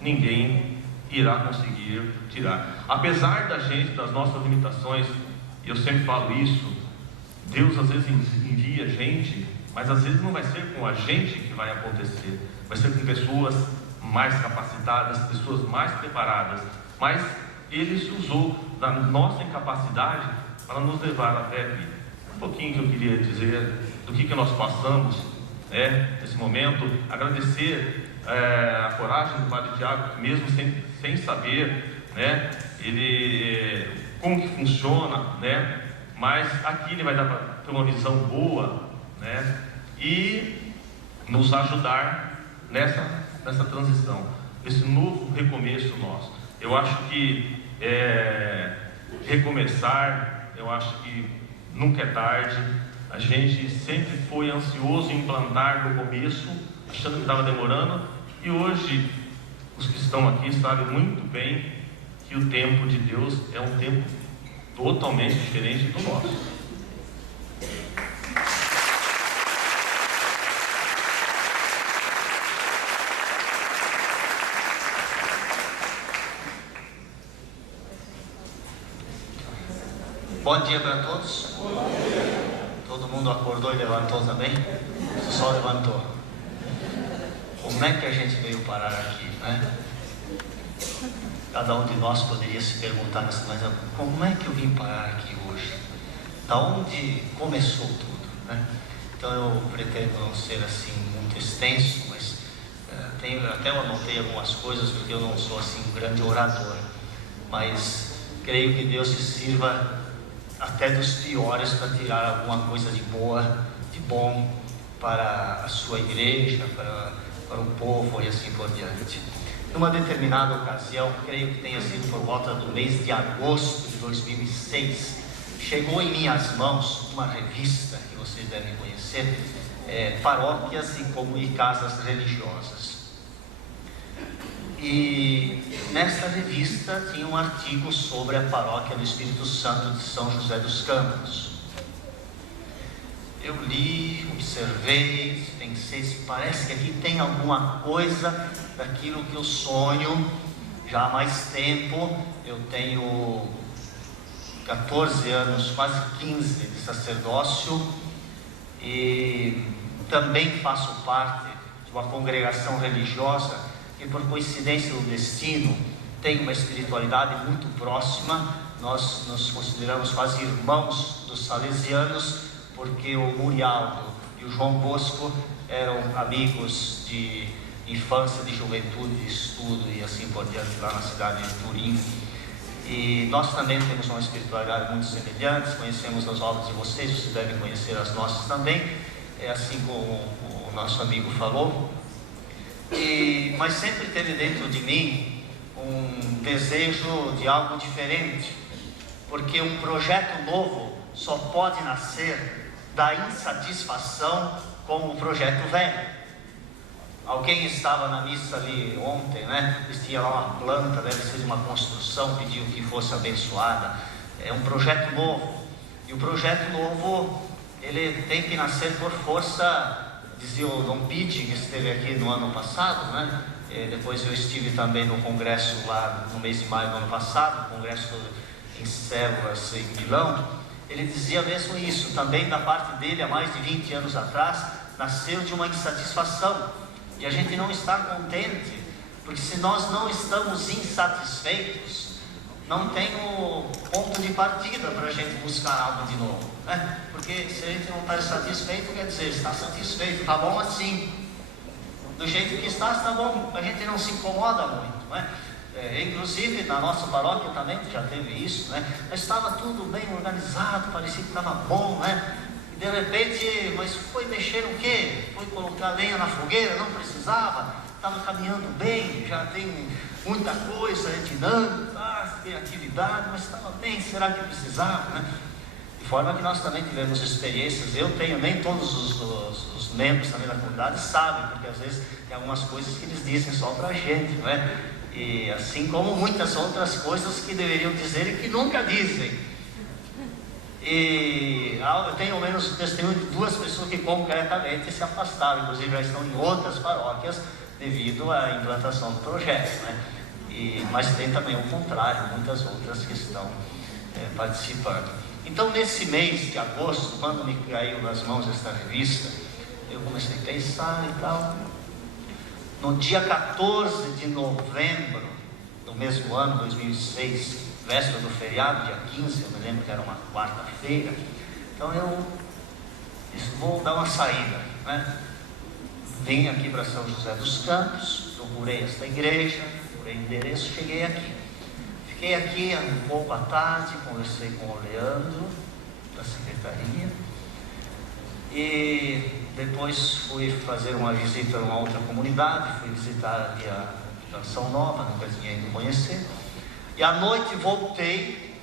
ninguém irá conseguir tirar. Apesar da gente, das nossas limitações, e eu sempre falo isso, Deus às vezes envia gente, mas às vezes não vai ser com a gente que vai acontecer, vai ser com pessoas mais capacitadas, pessoas mais preparadas, mas Ele se usou da nossa incapacidade para nos levar até aqui. Um pouquinho que eu queria dizer do que nós passamos nesse momento, agradecer a coragem do Padre Tiago, que mesmo sem saber, ele como que funciona, mas aqui ele vai dar para ter uma visão boa, e nos ajudar nessa transição, nesse novo recomeço nosso. Eu acho que recomeçar, eu acho que nunca é tarde. A gente sempre foi ansioso em implantar no começo, achando que estava demorando, e hoje os que estão aqui sabem muito bem que o tempo de Deus é um tempo totalmente diferente do nosso. Bom dia para todos. Todo mundo acordou e levantou também? Só levantou. Como é que a gente veio parar aqui, Cada um de nós poderia se perguntar, mas como é que eu vim parar aqui hoje? Da onde começou tudo, Então eu pretendo não ser assim muito extenso, mas até eu anotei algumas coisas, porque eu não sou assim um grande orador, mas creio que Deus se sirva até dos piores para tirar alguma coisa de bom para a sua igreja, para o povo e assim por diante. Numa determinada ocasião, creio que tenha sido por volta do mês de agosto de 2006, chegou em minhas mãos uma revista que vocês devem conhecer, Paróquias e Casas Religiosas. E nesta revista tinha um artigo sobre a Paróquia do Espírito Santo de São José dos Campos. eu li, observei, pensei, se parece que aqui tem alguma coisa daquilo que eu sonho já há mais tempo. Eu tenho 14 anos, quase 15 de sacerdócio, e também faço parte de uma congregação religiosa que, por coincidência do destino, tem uma espiritualidade muito próxima. Nós nos consideramos quase irmãos dos salesianos, porque o Murialdo e o João Bosco eram amigos de infância, de juventude, de estudo e assim por diante, lá na cidade de Turim. E nós também temos uma espiritualidade muito semelhante, conhecemos as obras de vocês, vocês devem conhecer as nossas também, assim como o nosso amigo falou. Mas sempre teve dentro de mim um desejo de algo diferente, porque um projeto novo só pode nascer da insatisfação com o projeto velho. Alguém estava na missa ali ontem, né? Tinha lá uma planta, deve ser de uma construção, pediu que fosse abençoada. É um projeto novo, e o projeto novo, ele tem que nascer por força. Dizia o Dom Pitti, que esteve aqui no ano passado, né? Depois eu estive também no congresso lá no mês de maio do ano passado, congresso em células em Milão. Ele dizia mesmo isso, também da parte dele, há mais de 20 anos atrás, nasceu de uma insatisfação, e a gente não está contente, porque se nós não estamos insatisfeitos, não tem o ponto de partida para a gente buscar algo de novo, né? Porque se a gente não está satisfeito, quer dizer, está satisfeito, está bom assim, do jeito que está bom, a gente não se incomoda muito, né? Inclusive na nossa paróquia também já teve isso, né? Mas estava tudo bem organizado, parecia que estava bom, né? E de repente, mas foi mexer o quê? Foi colocar lenha na fogueira, não precisava, estava caminhando bem, já tem muita coisa, é dinâmica, tem atividade, mas estava bem, será que precisava, né? De forma que nós também tivemos experiências. Eu tenho, nem todos os membros também da comunidade sabem, porque às vezes tem algumas coisas que eles dizem só para a gente, não é? E assim como muitas outras coisas que deveriam dizer e que nunca dizem. E eu tenho ao menos testemunho de 2 pessoas que concretamente se afastaram, inclusive já estão em outras paróquias devido à implantação do projeto, né? Mas tem também o contrário, muitas outras que estão participando. Então, nesse mês de agosto, quando me caiu nas mãos esta revista, eu comecei a pensar e tal. No dia 14 de novembro do mesmo ano, 2006, véspera do feriado, dia 15, eu me lembro que era uma quarta-feira, então eu disse, vou dar uma saída, né? Vim aqui para São José dos Campos, procurei esta igreja, procurei endereço, cheguei aqui. Fiquei aqui um pouco à tarde, conversei com o Leandro, da secretaria, e depois fui fazer uma visita numa outra comunidade, fui visitar ali a Canção Nova, nunca tinha ido conhecer, e à noite voltei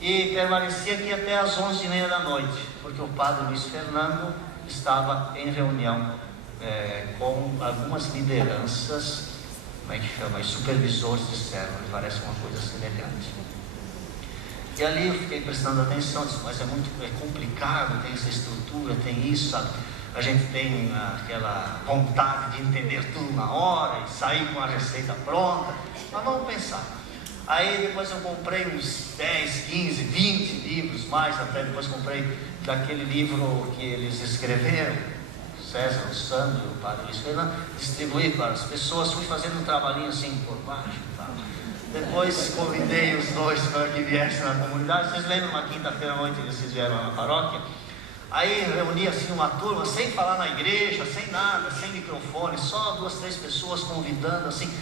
e permaneci aqui até às 11h30 da noite, porque o padre Luiz Fernando estava em reunião com algumas lideranças, como é que chama, supervisores de célula, me parece uma coisa semelhante. E ali eu fiquei prestando atenção, disse, mas é complicado, tem essa estrutura, tem isso, sabe? A gente tem aquela vontade de entender tudo na hora e sair com a receita pronta, mas vamos pensar. Aí depois eu comprei uns 10, 15, 20 livros mais, até depois comprei daquele livro que eles escreveram, César, o Sandro e o padre Luiz Fernando, distribuí para as pessoas, fui fazendo um trabalhinho assim por baixo, tá? Depois convidei os 2 para que viessem na comunidade. Vocês lembram, uma quinta-feira à noite eles vieram lá na paróquia? Aí reuni assim uma turma, sem falar na igreja, sem nada, sem microfone, só 2, 3 pessoas convidando assim,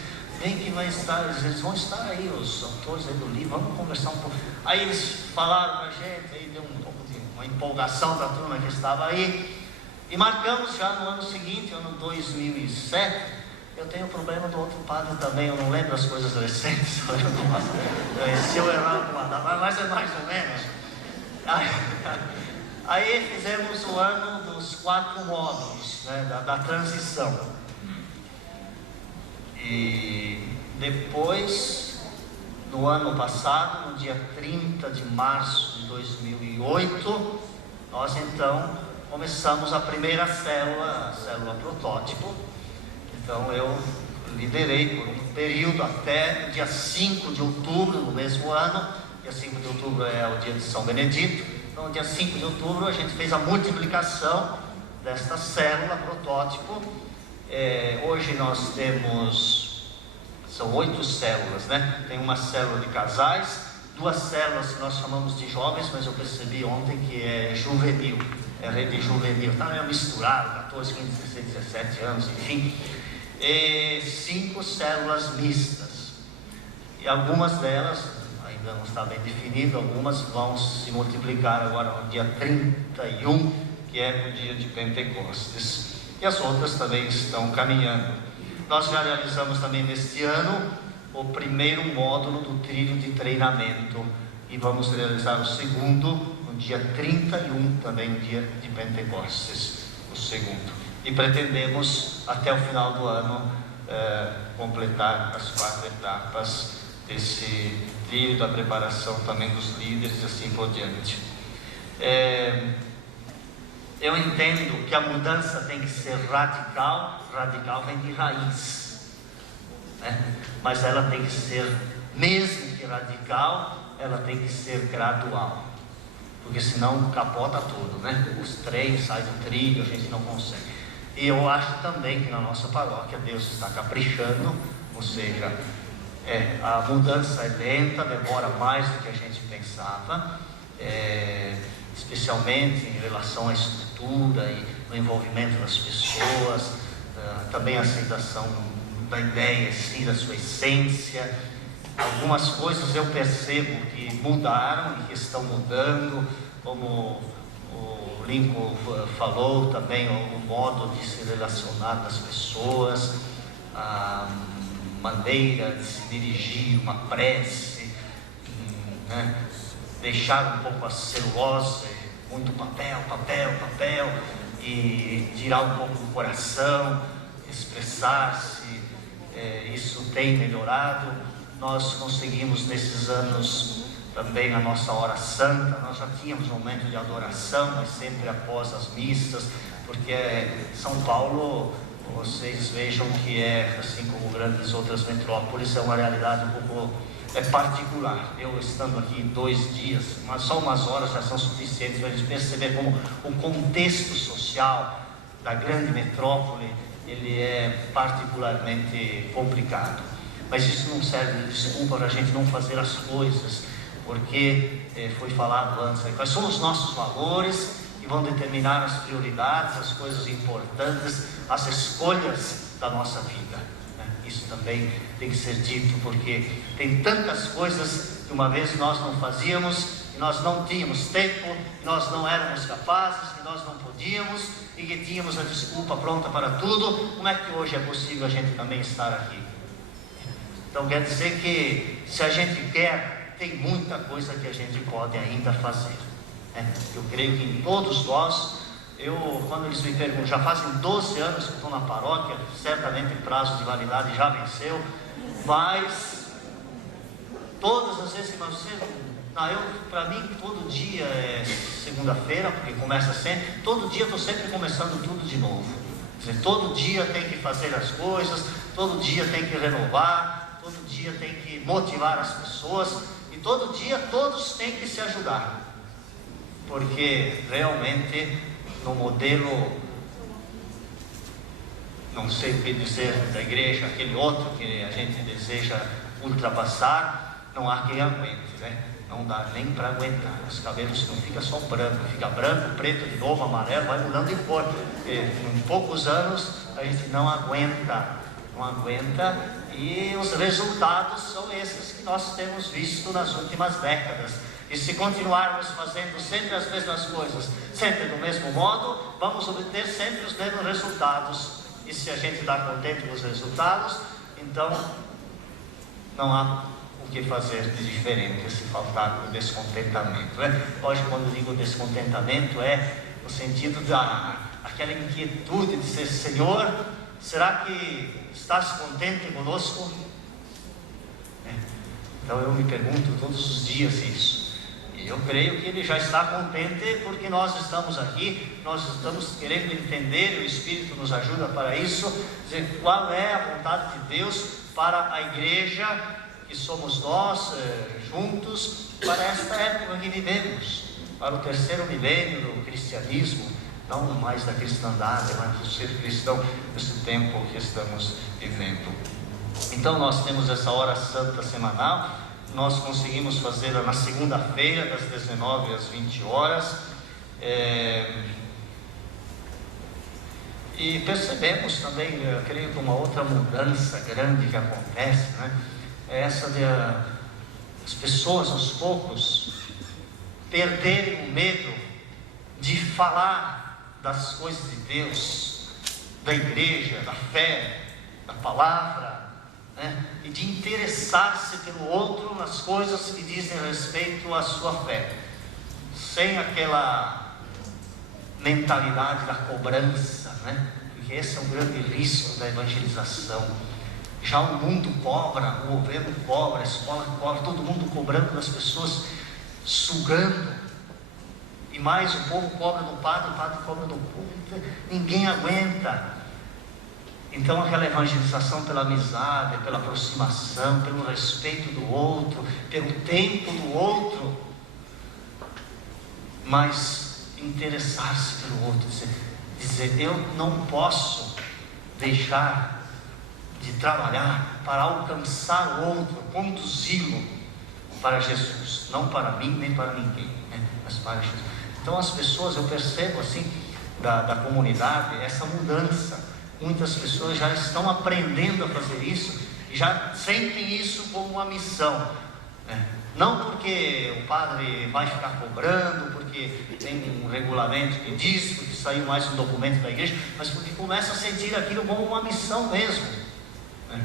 bem que vai estar, eles vão estar aí, os autores aí do livro, vamos conversar um pouco. Aí eles falaram para a gente, aí deu um pouco de uma empolgação da turma que estava aí, e marcamos já no ano seguinte, ano 2007, eu tenho um problema do outro padre também, eu não lembro as coisas recentes, se eu errar alguma data, mas é mais ou menos. Aí fizemos o ano dos 4 módulos, né, da transição. E depois, no ano passado, no dia 30 de março de 2008, nós então começamos a primeira célula, a célula protótipo. Então eu liderei por um período até o dia 5 de outubro do mesmo ano. Dia 5 de outubro é o dia de São Benedito. Então, no dia 5 de outubro, a gente fez a multiplicação desta célula protótipo. Hoje nós temos, são 8 células, né? Tem uma célula de casais, 2 células que nós chamamos de jovens, mas eu percebi ontem que é juvenil, é rede juvenil, tá meio misturado, 14, 15, 16, 17 anos, enfim. E 5 células mistas, e algumas delas ainda não está bem definido, algumas vão se multiplicar agora no dia 31, que é o dia de Pentecostes, e as outras também estão caminhando. Nós já realizamos também neste ano o primeiro módulo do trilho de treinamento, e vamos realizar o segundo no dia 31, também dia de Pentecostes, o segundo. E pretendemos até o final do ano completar as 4 etapas desse trilho da preparação também dos líderes e assim por diante. Eu entendo que a mudança tem que ser radical. Radical vem de raiz, né? Mas ela tem que ser, mesmo que radical, ela tem que ser gradual, porque senão capota tudo, né? Os trens saem do trilho, a gente não consegue. E eu acho também que na nossa paróquia Deus está caprichando, ou seja, a mudança é lenta, demora mais do que a gente pensava, especialmente em relação à estrutura e no envolvimento das pessoas, também a aceitação da ideia, sim, da sua essência. Algumas coisas eu percebo que mudaram e que estão mudando, como o Lincoln falou também, o modo de se relacionar das pessoas, a maneira de se dirigir uma prece, né? Deixar um pouco a celulose, muito papel, e tirar um pouco do coração, expressar-se. Isso tem melhorado. Nós conseguimos nesses anos também na nossa hora santa. Nós já tínhamos um momento de adoração, mas sempre após as missas, porque São Paulo, vocês vejam que assim como grandes outras metrópoles, é uma realidade um pouco particular. Eu estando aqui 2 dias, mas só umas horas já são suficientes para a gente perceber como o contexto social da grande metrópole ele é particularmente complicado. Mas isso não serve de desculpa para a gente não fazer as coisas, porque foi falado antes, quais são os nossos valores que vão determinar as prioridades, as coisas importantes, as escolhas da nossa vida, né? Isso também tem que ser dito, porque tem tantas coisas que uma vez nós não fazíamos, e nós não tínhamos tempo, e nós não éramos capazes, e nós não podíamos, e que tínhamos a desculpa pronta para tudo. Como é que hoje é possível a gente também estar aqui? Então quer dizer que se a gente quer, tem muita coisa que a gente pode ainda fazer, né? Eu creio que em todos nós, quando eles me perguntam, já fazem 12 anos que eu estou na paróquia, certamente o prazo de validade já venceu, mas todas as vezes que nós para mim todo dia é segunda-feira, porque começa sempre, todo dia eu estou sempre começando tudo de novo. Quer dizer, todo dia tem que fazer as coisas, todo dia tem que renovar, todo dia tem que motivar as pessoas, e todo dia todos têm que se ajudar, porque realmente no modelo, não sei o que dizer da igreja, aquele outro que a gente deseja ultrapassar, não há quem aguente, né? Não dá nem para aguentar. Os cabelos não ficam só branco, fica branco, preto de novo, amarelo, vai mudando de cor. Em poucos anos a gente não aguenta, e os resultados são esses que nós temos visto nas últimas décadas. E se continuarmos fazendo sempre as mesmas coisas, sempre do mesmo modo, vamos obter sempre os mesmos resultados. E se a gente está contente com os resultados, então não há o que fazer de diferente se faltar o descontentamento, né? Hoje, quando digo descontentamento, é no sentido daquela inquietude de ser: Senhor, será que estás contente conosco? Então eu me pergunto todos os dias isso. E eu creio que Ele já está contente porque nós estamos aqui, nós estamos querendo entender, e o Espírito nos ajuda para isso, dizer qual é a vontade de Deus para a igreja, que somos nós, juntos, para esta época que vivemos, para o terceiro milênio do cristianismo, não mais da cristandade, mas do ser cristão, nesse tempo que estamos vivendo. Então nós temos essa hora santa semanal, nós conseguimos fazê-la na segunda-feira, das 19 às 20 horas, e percebemos também, eu creio que uma outra mudança grande que acontece, né? É essa de as pessoas aos poucos perderem o medo de falar das coisas de Deus, da igreja, da fé, da palavra, né? E de interessar-se pelo outro nas coisas que dizem respeito à sua fé, sem aquela mentalidade da cobrança, né? Porque esse é um grande risco da evangelização. Já o mundo cobra, o governo cobra, a escola cobra, todo mundo cobrando das pessoas, sugando, e mais o povo cobra do padre, o padre cobra do povo, ninguém aguenta. Então aquela evangelização pela amizade, pela aproximação, pelo respeito do outro, pelo tempo do outro, mas interessar-se pelo outro, dizer eu não posso deixar de trabalhar para alcançar o outro, conduzi-lo para Jesus, não para mim nem para ninguém, né? Mas para Jesus. Então as pessoas, eu percebo assim da comunidade, essa mudança. Muitas pessoas já estão aprendendo a fazer isso e já sentem isso como uma missão, né? Não porque o padre vai ficar cobrando, porque tem um regulamento que diz, porque saiu mais um documento da igreja, mas porque começa a sentir aquilo como uma missão mesmo, né?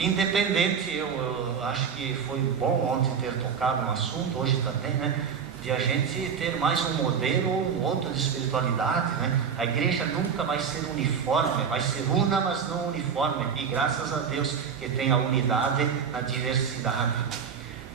Independente, eu acho que foi bom ontem ter tocado no assunto, hoje também, né? De a gente ter mais um modelo ou um outro de espiritualidade, né? A igreja nunca vai ser uniforme, vai ser una, mas não uniforme, e graças a Deus que tem a unidade na diversidade.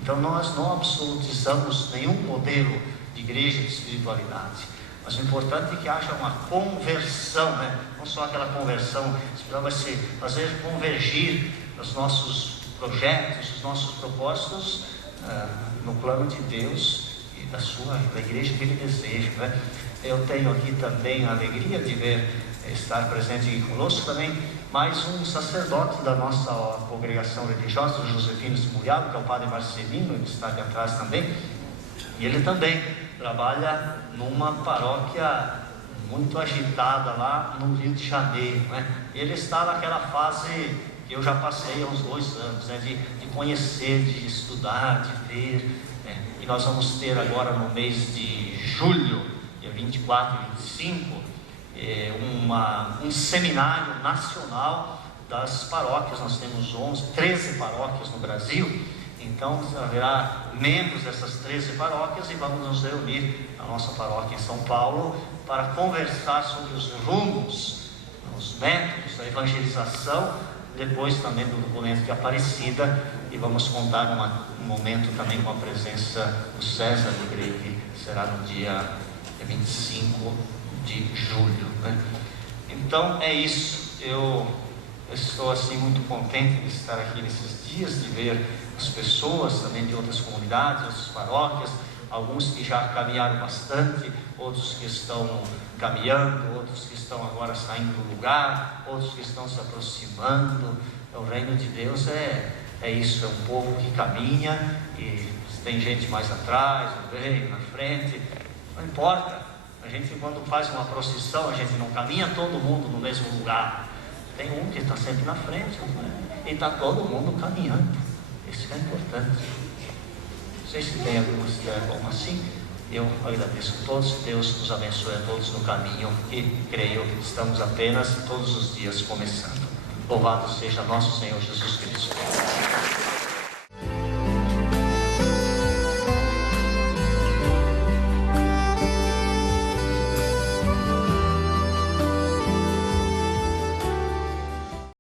Então nós não absolutizamos nenhum modelo de igreja de espiritualidade, mas o importante é que haja uma conversão, né? Não só aquela conversão, vai se fazer convergir os nossos projetos, os nossos propósitos no plano de Deus da igreja que Ele deseja, né? Eu tenho aqui também a alegria de estar presente aqui conosco também mais um sacerdote da nossa congregação religiosa, o Josefino Simulhado, que é o padre Marcelino, que está aqui atrás também, e ele também trabalha numa paróquia muito agitada lá no Rio de Janeiro, né? Ele está naquela fase que eu já passei há uns 2 anos, né? de conhecer, de estudar, de ver, né? E nós vamos ter agora no mês de julho, dia 24 e 25, um seminário nacional das paróquias. Nós temos 13 paróquias no Brasil, então haverá membros dessas 13 paróquias e vamos nos reunir na nossa paróquia em São Paulo para conversar sobre os rumos, os métodos da evangelização, depois também do documento de Aparecida, e vamos contar um momento também com a presença do César, eu creio que será no dia 25 de julho, né? Então é isso, eu estou assim muito contente de estar aqui nesses dias, de ver as pessoas também de outras comunidades, outras paróquias, alguns que já caminharam bastante, outros que estão caminhando, outros que estão agora saindo do lugar, outros que estão se aproximando. O reino de Deus é isso, é um povo que caminha, e tem gente mais atrás, no meio, na frente, não importa. A gente, quando faz uma procissão, a gente não caminha todo mundo no mesmo lugar. Tem um que está sempre na frente, né? E está todo mundo caminhando. Isso é importante. Não sei se tem alguma ideia como assim. Eu agradeço a todos. Deus nos abençoe a todos no caminho, e creio que estamos apenas todos os dias começando. Louvado seja nosso Senhor Jesus Cristo.